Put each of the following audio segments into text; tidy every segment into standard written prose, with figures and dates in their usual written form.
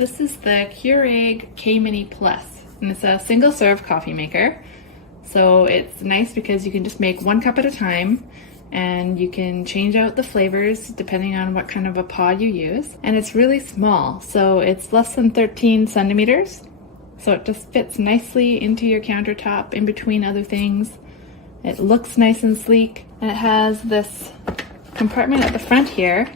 This is the Keurig K-Mini Plus, and it's a single serve coffee maker. So it's nice because you can just make 1 cup at a time, and you can change out the flavors depending on what kind of a pod you use. And it's really small, so it's less than 13 centimeters. So it just fits nicely into your countertop in between other things. It looks nice and sleek, and it has this compartment at the front here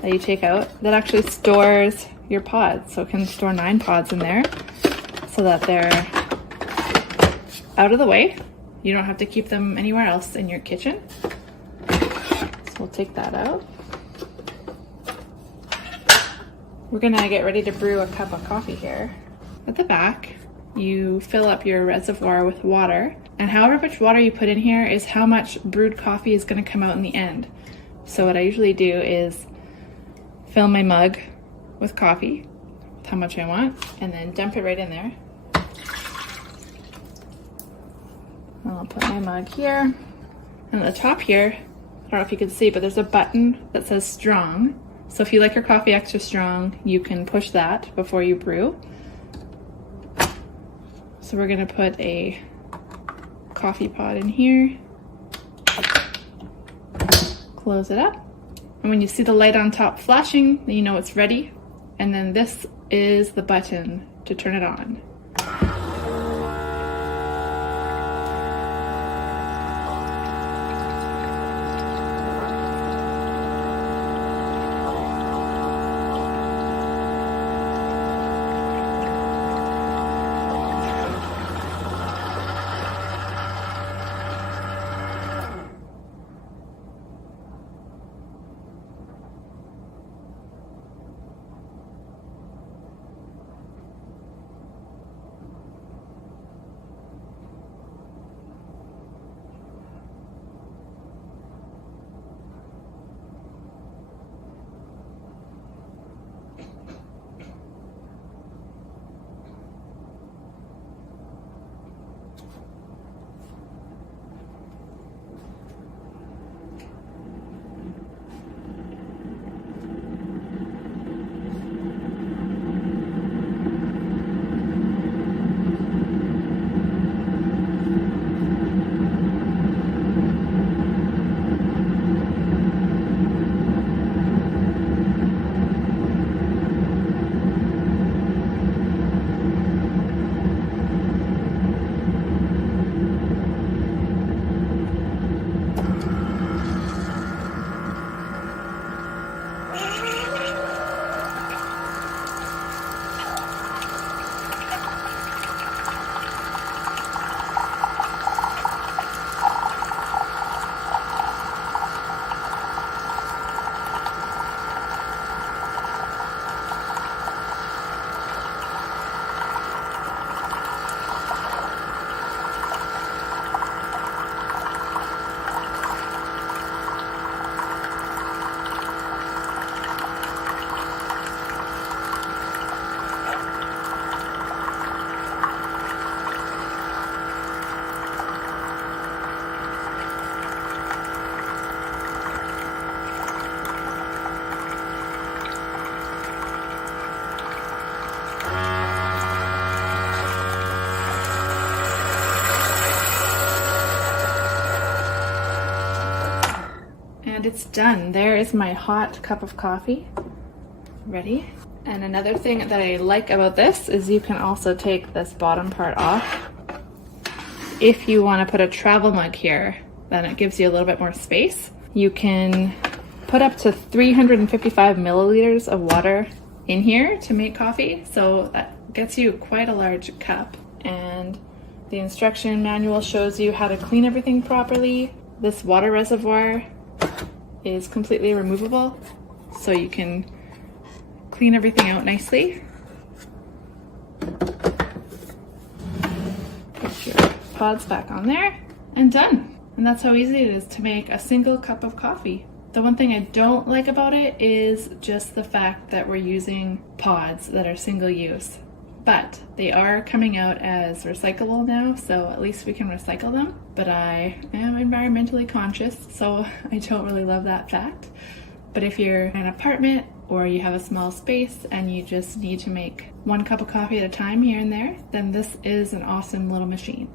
that you take out that actually stores your pods. So it can store 9 pods in there so that they're out of the way. You don't have to keep them anywhere else in your kitchen. So we'll take that out. We're gonna get ready to brew a cup of coffee here. At the back, you fill up your reservoir with water, and however much water you put in here is how much brewed coffee is gonna come out in the end. So what I usually do is fill my mug with coffee, with how much I want, and then dump it right in there. I'll put my mug here. And at the top here, I don't know if you can see, but there's a button that says strong. So if you like your coffee extra strong, you can push that before you brew. So we're gonna put a coffee pod in here. Close it up. And when you see the light on top flashing, then you know it's ready. And then this is the button to turn it on. And it's done. There is my hot cup of coffee, ready. And another thing that I like about this is you can also take this bottom part off. If you want to put a travel mug here, then it gives you a little bit more space. You can put up to 355 milliliters of water in here to make coffee, so that gets you quite a large cup. And the instruction manual shows you how to clean everything properly. This water reservoir is completely removable, so you can clean everything out nicely. Put your pods back on there, and done. And that's how easy it is to make a single cup of coffee. The one thing I don't like about it is just the fact that we're using pods that are single use. But they are coming out as recyclable now, so at least we can recycle them. But I am environmentally conscious, so I don't really love that fact. But if you're in an apartment or you have a small space and you just need to make 1 cup of coffee at a time here and there, then this is an awesome little machine.